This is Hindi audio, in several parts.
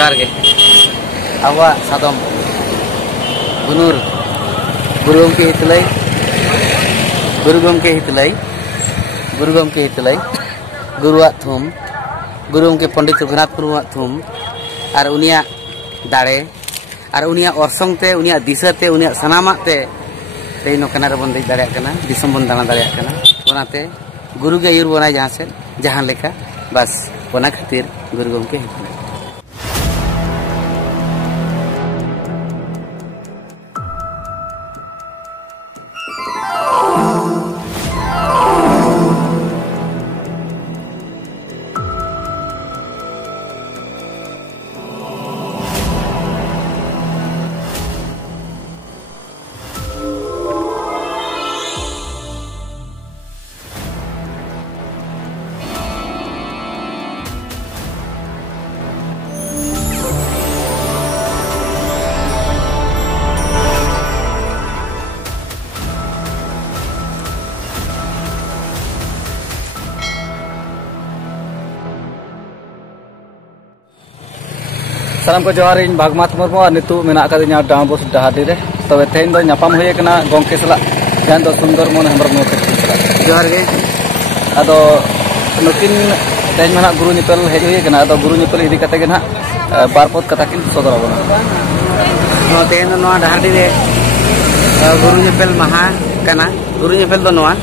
जोहार गे आवा सादम गुनुर गुरु गमके हितलाई गुरुआ थुम गुरु गमके पंडित रघुनाथ मुर्मुआ थुम और उनिया दाड़े और उनिया ऑर्सोंग ते उनिया दिशा ते उनिया सनामा ते ते नोकना रे बन देख दाड़े कना दिसम बन दाना दाड़े कना ओनाते गुरु के आयुर बनाय जहां से जहां लेखा बस ओना खातिर गुरु गमके हितलाई। सालाम को जोहार इन भागमात मुर्मू और नितु मेना कदिnya डांबोस डहाडी रे तबे तेन दो नापाम होय कना गोंके सला जान दो सुंदर मन हमर मोते जोहार गे अदो नुकिन तेन मेना गुरु निपल हेज होय कना अदो गुरु निपल इदी कते गना बारपोत कथा किन सदर बना नो तेन नो डहाडी रे गुरु निपल महा कना गुरु निपल दो नोआ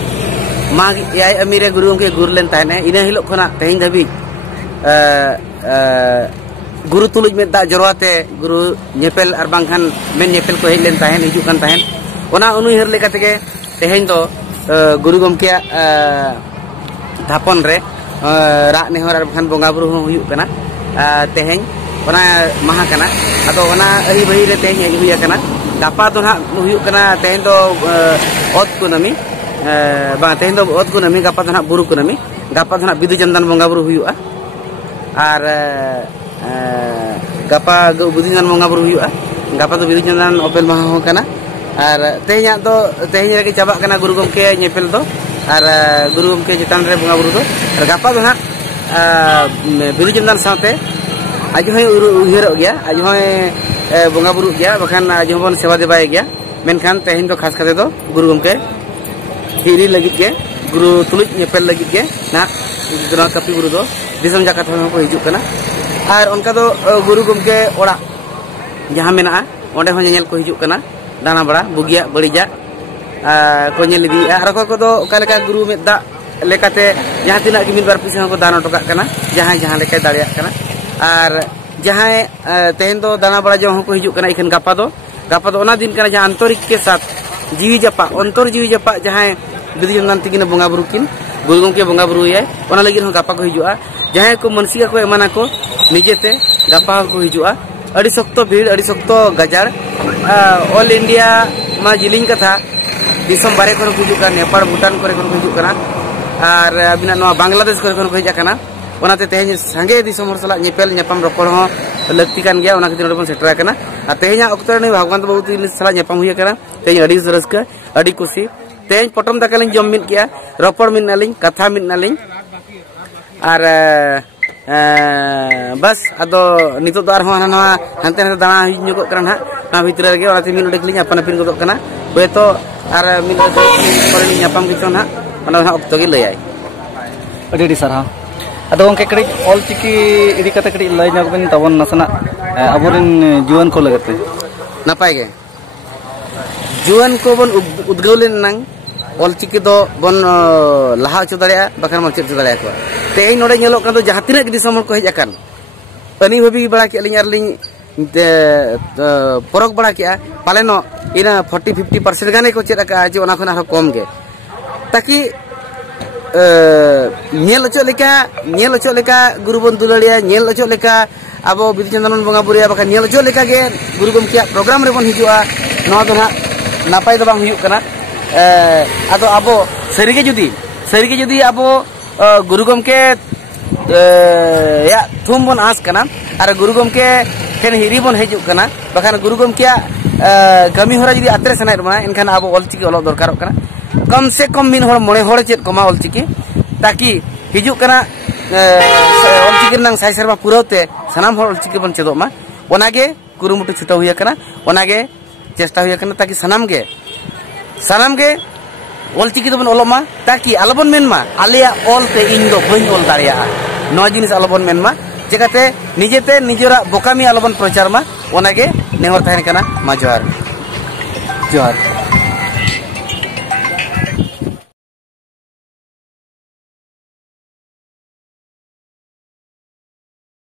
माग याय अमीरे गुरु के गुरलेन ताने इना हिलो खना तेन धबी गुरु तुलुज में दा जरवाते गुरु नेपेल और बांखान मेन नेपेल को हेज लेन ताहेन हिजु कान ताहेन ओना उनुहर लेका तेगे तेहेन दो गुरु गमके धापन रे रा नेहर और बांखान बोंगा बुरु हो हुयु कना तेहेन ओना महा कना अदो ओना अहि बहि रे तेहेन हेज हुया कना गापा दो ना हुयु कना तेहेन दो ओत कुनमी बा तेहेन दो ओत कुनमी गापा दो ना बुरु कुनमी गापा दो ना बिदु चंदन बोंगा बुरु हुयुआ और गापा बिदु चंदन बोंगा बुरु हुयुआ गापा तो बिदु चंदन ओपेल महा हो कना और तेहेन दो तेहेन रे चाबा कना गुरु गमके नेपेल दो और गुरु गमके चितान रे बोंगा बुरु दो और गापा दो ना बिदु चंदन साथे आज होय उहिरो गया आज होय बोंगा बुरु गया बखान आज होबन सेवा देबाय गया मेनखान तेहेन दो खास खाते दो गुरु गमके हिरी लगित के गुरु तुलुज नेपेल लगित के ना दोना कपि गुरु दो दिसम जाका थन को हिजु कना और उनका दो गुरु गमके ओड़ा जहां मेना ओंडे हो नेल को हिजु कना दाना बड़ा बुगिया बड़ीजा को नेल दी और को दो ओका लेका गुरु में दा लेकाते जहां तिना कि मिल बार पिसा को दाना टोका कना जहां जहां लेका दाड़िया कना और जहां तेहेन दो दाना बड़ा जो को हिजु कना इखन गापा दो ओना दिन कना जहां आंतरिक के साथ जीवी जपा अंतर जीवी जपा जहां बिदु चंदन तिगिन बोंगा बुरु किन गुरु गमके बोंगा बुरु ये ओना लगी हो गापा को हिजुआ जहां को मनसिया को एमाना को निजेते गापा को हिजुआ अड़ी सख्तो भीड़ अड़ी सख्तो गजार ऑल इंडिया मा जिलिंग कथा दिसम बारे को हिजु का नेपाल भूटान को हिजु कना और अबिना नो बांग्लादेश को हिजा कना ओनाते तेहेन संगे दिसम हर सला नेपेल नेपाम रपड़ हो लगती कान गया ओना खातिर बन सेटरा कना आ तेहेन अक्तर ने भगवान तो बहुत सला नेपाम हुया कना तेहेन अड़ी रस्का अड़ी खुशी तेहेन पटम दाकालिन जम मिन किया रपड़ मिन नालिन कथा मिन नालिन और बस अदो नितो दो आरहो हाना हानते हानते दाना हिजु कना ना ना भितर रे गे ओनाते मिन उडकलिन अपन पिन गदो कना बेतो और मिन करे न्यापाम गितो ना ओना ना अक्तो गे लयाय अडी सरहा अदो उनके कड़ी ऑल चिकी इदी कते कड़ी लय नगबिन तबन नसना अबोरिन जीवन को लगते नपाय गे जीवन को बन उद्गौलेन नंग ऑल चिकी दो बन लहा च दाड़िया बखान मचेत च दाड़िया को तेहेन नोडे नेलो कान दो जहां तिना के दिसम को हेज अकान अनि भाबी बड़ा के लिंग आरलिंग परक बड़ा के पालेनो इना 40-50% गाने को चेत अका जे ओना खना कम गे ताकि नेल ओचो लेका गुरु बन दुलाड़िया नेल ओचो लेका अब बिदु चंदन बोंगा बुरिया बखा नेल ओचो लेका गे गुरु गमके प्रोग्राम रे बन हिजुआ नो दो ना नापाय दो बांग हुयु कना अदो अब सरीगे जुदी अब गुरु गमके या थुम बन आस कना और गुरु गमके ठेन हिरी बन हिजु कना बखान गुरु गमके कमी होरा जुदी आत्रे सनाय बना इनखान अब ऑलचिकी ओलो दरकार कना कम से कम मिन होड़ मोड़े होड़ चेत कमा ऑलचिकी ताकि हिजु कना ऑलचिकी नंग साय सर्मा पुरावते सानाम हर ऑलचिकी बन चेदोग मा ओनागे कुरुमुटु छुटाव हुई आकना ओनागे चेष्टा हुई आकना ताकि सानाम गे ऑलचिकी तो बन ओलो मा ताकि आलोबन मेनमा आलिया ऑल ते इन दो बइन ऑल दाड़िया नवा जिनिस आलोबन मेनमा जेकाते निजेते निजरा बोकामी आलोबन प्रचार मा ओनागे नेहर तहन कना मा जोहार।